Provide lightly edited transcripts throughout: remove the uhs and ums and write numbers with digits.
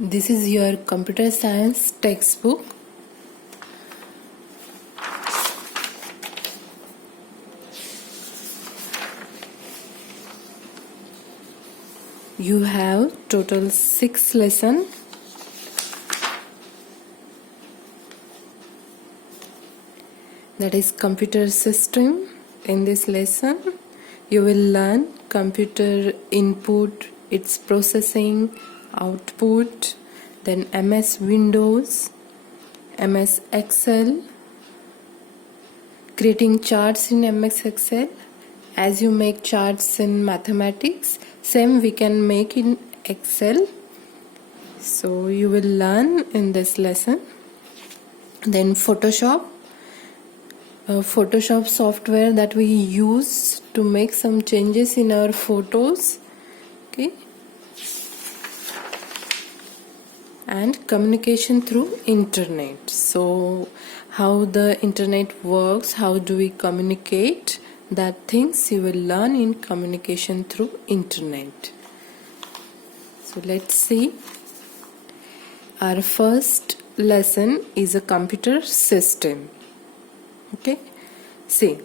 This is your computer science textbook. You have total 6 lessons. That is computer system. In this lesson, you will learn computer input, its processing, output, then MS Windows, MS Excel, creating charts in MS Excel. As you make charts in mathematics, same we can make in Excel. So you will learn in this lesson. Then Photoshop. Photoshop software that we use to make some changes in our photos. Okay. And communication through internet. So how the internet works, how do we communicate, that things you will learn in communication through internet. So let's see. Our first lesson is a computer system. Okay, see,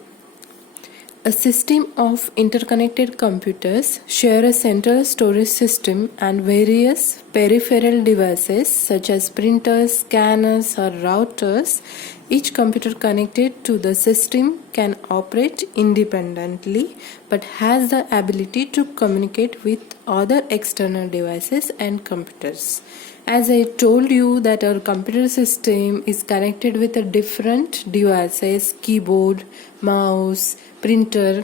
a system of interconnected computers share a central storage system and various peripheral devices such as printers, scanners or routers. Each computer connected to the system can operate independently but has the ability to communicate with other external devices and computers. As I told you that our computer system is connected with a different devices, keyboard, mouse, printer.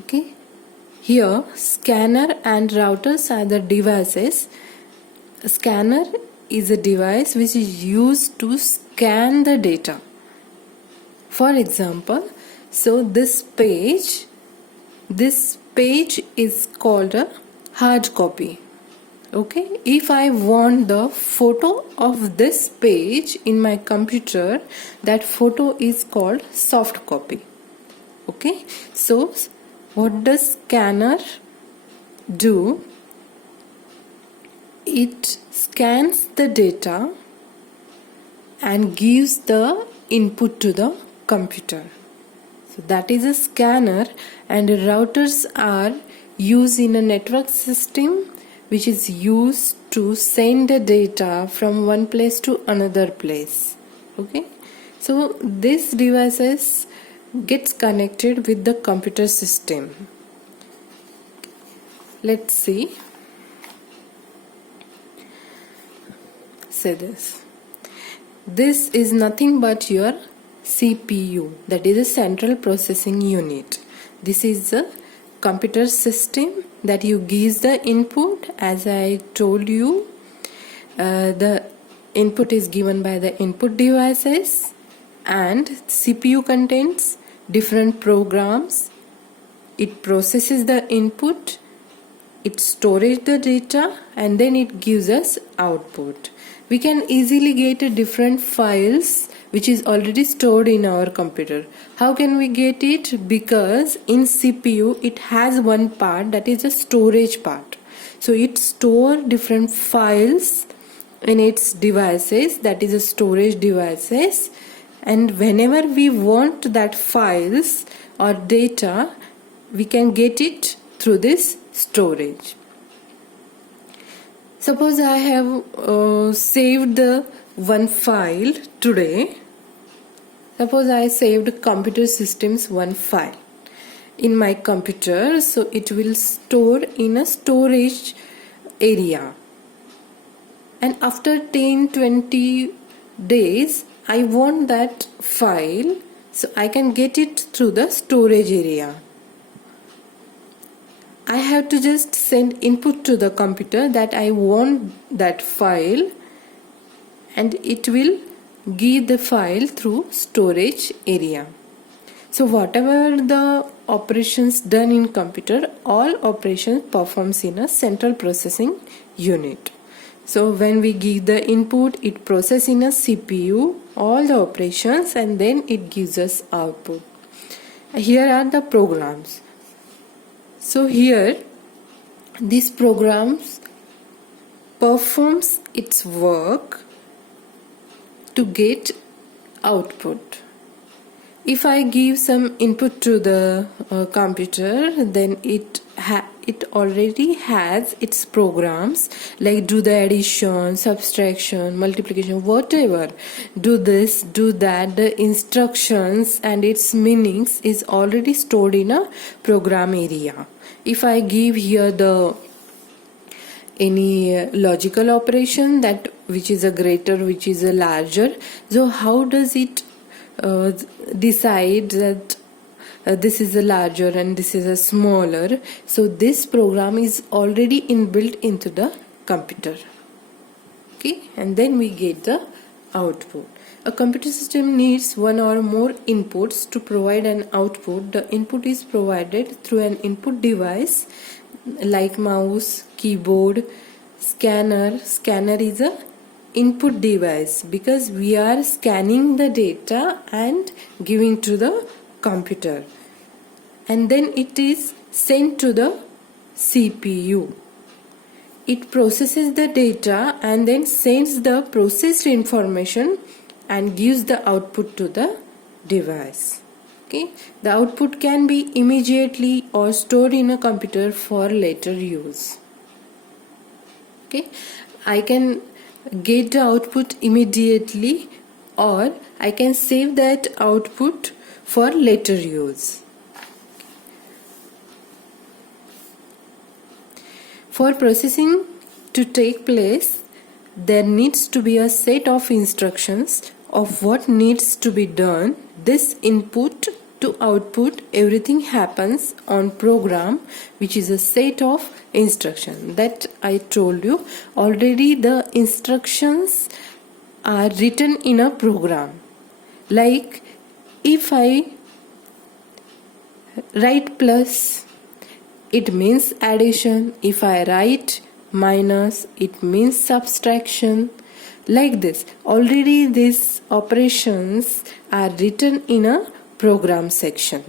Okay. Here scanner and routers are the devices. A scanner is a device which is used to scan the data. For example, so this page is called a hard copy. Okay, if I want the photo of this page in my computer, that photo is called soft copy. Okay, so what does scanner do? It scans the data and gives the input to the computer. So that is a scanner, and routers are used in a network system which is used to send the data from one place to another place. Okay, so these devices gets connected with the computer system. Let's see. Say this. This is nothing but your CPU, that is a central processing unit. This is a computer system that you gives the input. As I told you, the input is given by the input devices, and CPU contains different programs. It processes the input, it stores the data, and then it gives us output. We can easily get a different files which is already stored in our computer. How can we get it? Because in CPU it has one part, that is a storage part. So it stores different files in its devices, that is a storage devices, and whenever we want that files or data, we can get it through this storage. Suppose I have saved the one file today. Suppose I saved computer systems one file in my computer, so it will store in a storage area, and after 10-20 days I want that file, so I can get it through the storage area. I have to just send input to the computer that I want that file, and it will give the file through storage area. So whatever the operations done in computer, all operations performs in a central processing unit. So when we give the input, it processes in a CPU all the operations, and then it gives us output. Here are the programs. So here these programs performs its work to get output. If I give some input to the computer, then it already has its programs, like do the addition, subtraction, multiplication, whatever. Do this, do that. The instructions and its meanings is already stored in a program area. If I give here the any logical operation, that which is a greater, which is a larger, so how does it decide that this is a larger and this is a smaller? So this program is already inbuilt into the computer. Okay, and then we get the output. A computer system needs one or more inputs to provide an output. The input is provided through an input device like mouse, keyboard, scanner. Scanner is a input device because we are scanning the data and giving to the computer, and then it is sent to the CPU. It processes the data and then sends the processed information and gives the output to the device. Okay, the output can be immediately or stored in a computer for later use. Okay, I can get the output immediately, or I can save that output for later use. For processing to take place, there needs to be a set of instructions of what needs to be done. This input to output, everything happens on program, which is a set of instructions that I told you already. The instructions are written in a program. Like if I write plus, it means addition. If I write minus, it means subtraction. Like this, already these operations are written in a program section.